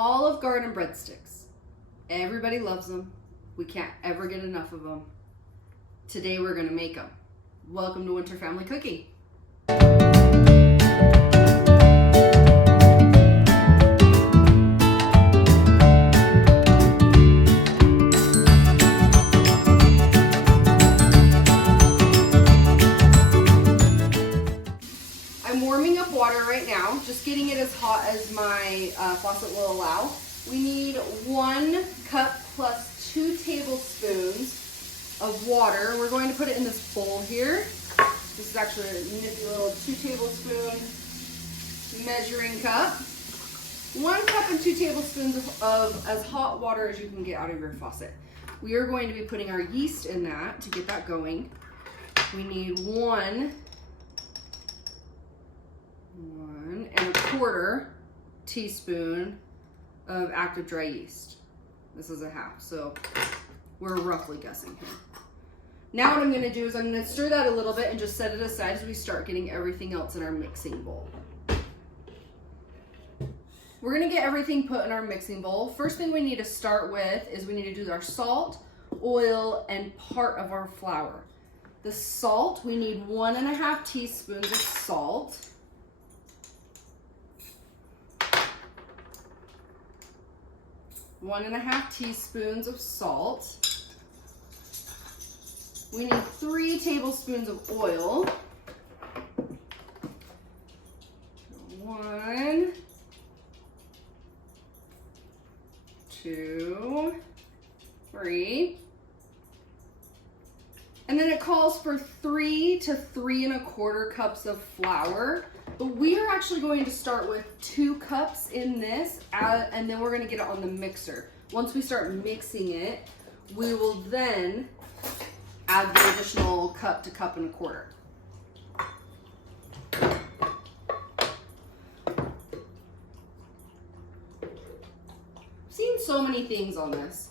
Olive Garden breadsticks. Everybody loves them. We can't ever get enough of them. Today we're gonna make them. Welcome to Winter Family Cooking. I'm warming up water right now, just getting it as hot as my faucet will allow. We need 1 cup plus 2 tablespoons of water. We're going to put it in this bowl here. This is actually a nifty little 2 tablespoon measuring cup. 1 cup and 2 tablespoons of as hot water as you can get out of your faucet. We are going to be putting our yeast in that to get that going. We need 1 1/4 teaspoon of active dry yeast. This is a half, so we're roughly guessing here. Now what I'm gonna do is I'm gonna stir that a little bit and just set it aside as we start getting everything else in our mixing bowl. We're gonna get everything put in our mixing bowl. First thing we need to start with is we need to do our salt, oil, and part of our flour. The salt, we need 1.5 teaspoons of salt. 1.5 teaspoons of salt. We need 3 tablespoons of oil. 1, 2, 3. And then it calls for 3 to 3¼ cups of flour. But we are actually going to start with 2 cups in this, and then we're going to get it on the mixer. Once we start mixing it, we will then add the additional cup to 1¼ cup. I've seen so many things on this.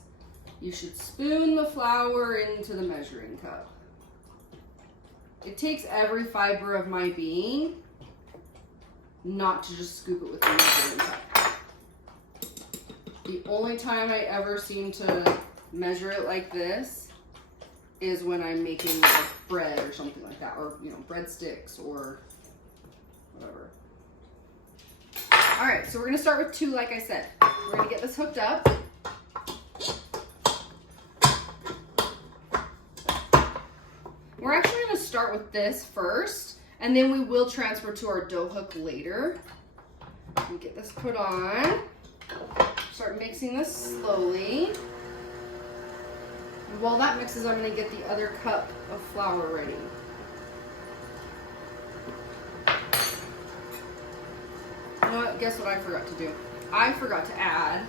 You should spoon the flour into the measuring cup. It takes every fiber of my being not to just scoop it with the measuring cup. The only time I ever seem to measure it like this is when I'm making like bread or something like that, or breadsticks or whatever. All right, so we're gonna start with 2, like I said. We're gonna get this hooked up. We're actually gonna start with this first, and then we will transfer to our dough hook later. We get this put on. Start mixing this slowly. And while that mixes, I'm gonna get the other cup of flour ready. You know what? Guess what I forgot to do? I forgot to add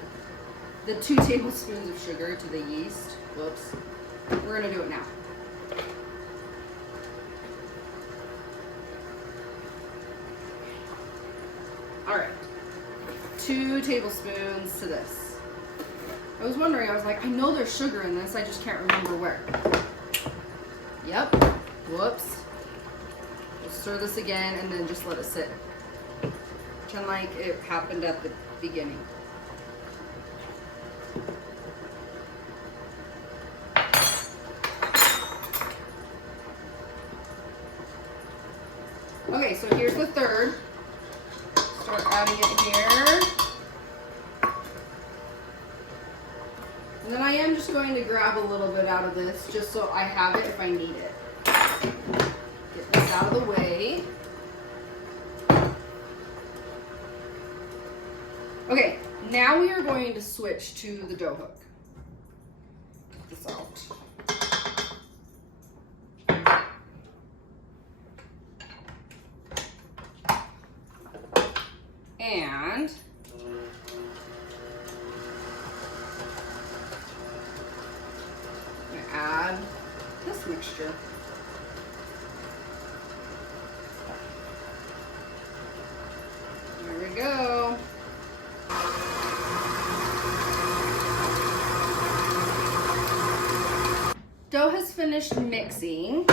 the 2 tablespoons of sugar to the yeast. Whoops. We're gonna do it now. All right, 2 tablespoons to this. I was wondering, I was like, I know there's sugar in this, I just can't remember where. Yep, whoops. We'll stir this again and then just let it sit. Pretend like it happened at the beginning. Okay, so here's the third. Start adding it here. And then I am just going to grab a little bit out of this just so I have it if I need it. Get this out of the way. Okay, now we are going to switch to the dough hook. Get this out. And I'm going to add this mixture. There we go. Dough has finished mixing.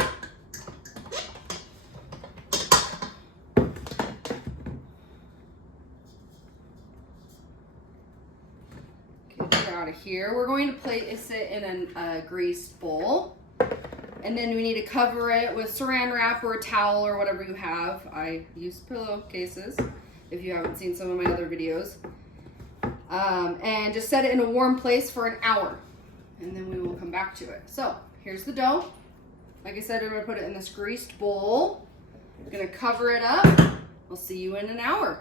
out of here. We're going to place it in a greased bowl. And then we need to cover it with saran wrap or a towel or whatever you have. I use pillowcases if you haven't seen some of my other videos. And just set it in a warm place for an hour. And then we will come back to it. So here's the dough. Like I said, I'm gonna put it in this greased bowl. I'm gonna cover it up. I'll see you in an hour.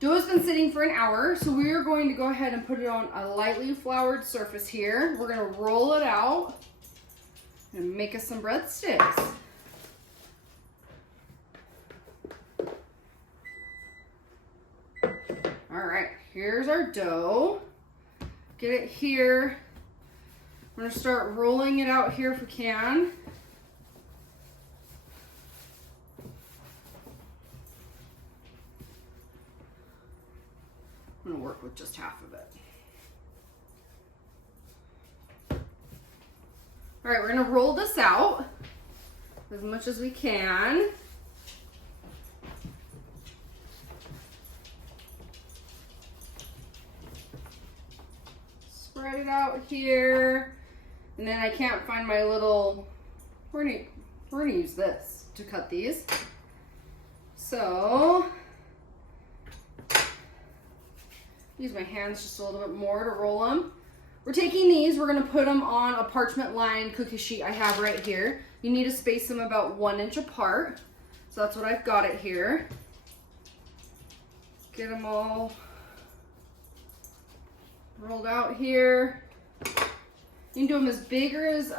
Dough has been sitting for an hour, so we are going to go ahead and put it on a lightly floured surface here. We're gonna roll it out and make us some breadsticks. All right, here's our dough. Get it here. We're gonna start rolling it out here if we can. I'm gonna work with just half of it. All right, we're gonna roll this out as much as we can. Spread it out here. And then I can't find my little, we're gonna use this to cut these. So, use my hands just a little bit more to roll them. We're taking these, we're gonna put them on a parchment lined cookie sheet I have right here. You need to space them about 1 inch apart. So that's what I've got it here. Get them all rolled out here. You can do them as big or as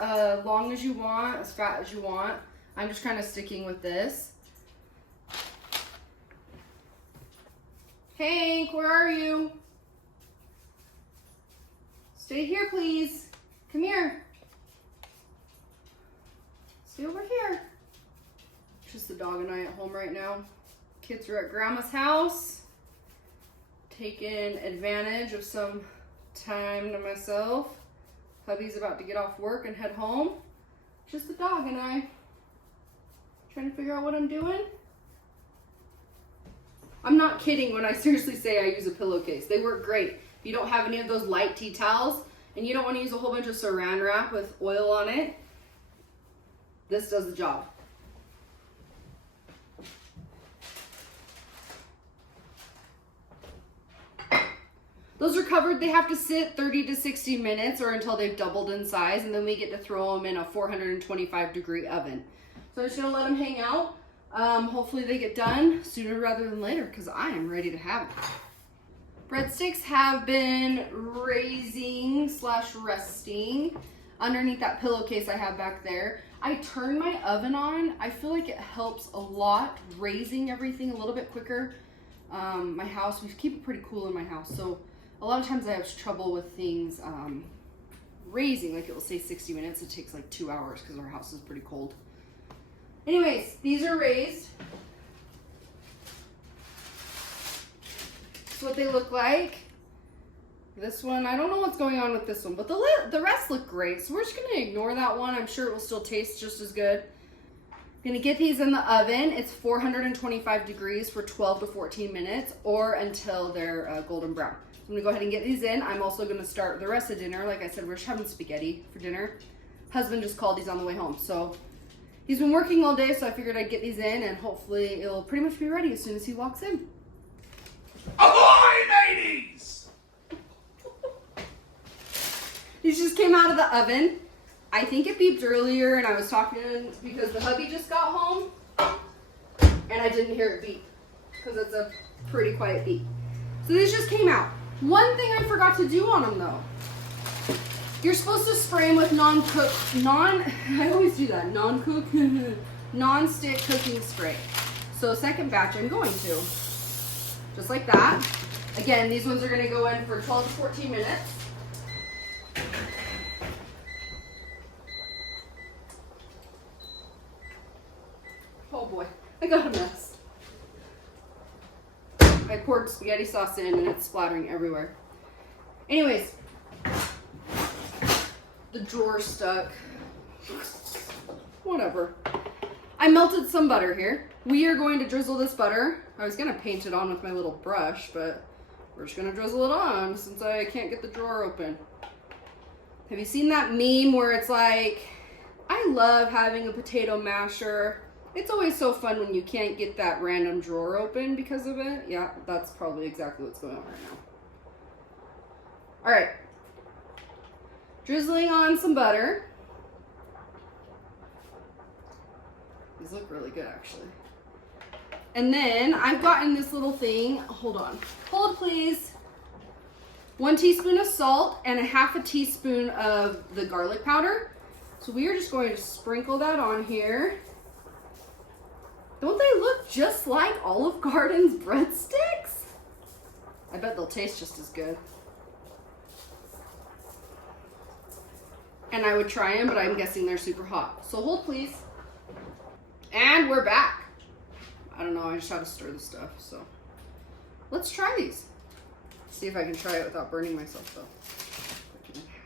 long as you want, as fat as you want. I'm just kind of sticking with this. Hank, where are you? Stay here, please. Come here. Stay over here. Just the dog and I at home right now. Kids are at Grandma's house, taking advantage of some time to myself. Hubby's about to get off work and head home. Just the dog and I. Trying to figure out what I'm doing. I'm not kidding when I seriously say I use a pillowcase. They work great. If you don't have any of those light tea towels and you don't want to use a whole bunch of saran wrap with oil on it, this does the job. Those are covered. They have to sit 30 to 60 minutes or until they've doubled in size, and then we get to throw them in a 425-degree oven. So I'm just gonna let them hang out. Hopefully they get done sooner rather than later because I am ready to have it. Breadsticks have been raising / resting underneath that pillowcase I have back there. I turn my oven on. I feel like it helps a lot raising everything a little bit quicker. My house, we keep it pretty cool in my house, so a lot of times I have trouble with things raising. Like it will say 60 minutes, it takes like 2 hours because our house is pretty cold. Anyways, these are raised. That's what they look like. This one, I don't know what's going on with this one, but the rest look great. So we're just gonna ignore that one. I'm sure it will still taste just as good. Gonna get these in the oven. It's 425 degrees for 12 to 14 minutes or until they're golden brown. So I'm gonna go ahead and get these in. I'm also gonna start the rest of dinner. Like I said, we're just having spaghetti for dinner. Husband just called, he's on the way home. So he's been working all day, so I figured I'd get these in and hopefully it'll pretty much be ready as soon as he walks in. Ahoy, mateys! These just came out of the oven. I think it beeped earlier and I was talking because the hubby just got home and I didn't hear it beep because it's a pretty quiet beep. So these just came out. One thing I forgot to do on them though. You're supposed to spray them with I always do that, non-stick cooking spray. So second batch I'm going to. Just like that. Again, these ones are gonna go in for 12 to 14 minutes. Oh boy, I got a mess. I poured spaghetti sauce in and it's splattering everywhere. Anyways, the drawer stuck. Whatever. I melted some butter here. We are going to drizzle this butter. I was gonna paint it on with my little brush, but we're just gonna drizzle it on since I can't get the drawer open. Have you seen that meme where it's like, I love having a potato masher. It's always so fun when you can't get that random drawer open because of it. Yeah, that's probably exactly what's going on right now. All right. Drizzling on some butter. These look really good, actually. And then I've gotten this little thing. Hold on. Hold, please. 1 teaspoon of salt and a 1/2 teaspoon of the garlic powder. So we are just going to sprinkle that on here. Don't they look just like Olive Garden's breadsticks? I bet they'll taste just as good. And I would try them, but I'm guessing they're super hot. So hold, please. And we're back. I don't know, I just have to stir the stuff, so. Let's try these. See if I can try it without burning myself, though. Break it in half.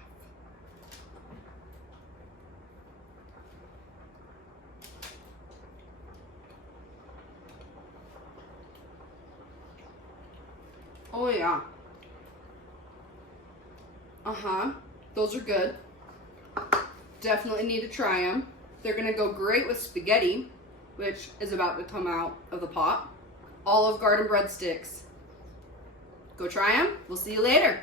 Oh, yeah. Uh-huh. Those are good. Definitely need to try them. They're gonna go great with spaghetti, which is about to come out of the pot. Olive Garden breadsticks. Go try them. We'll see you later.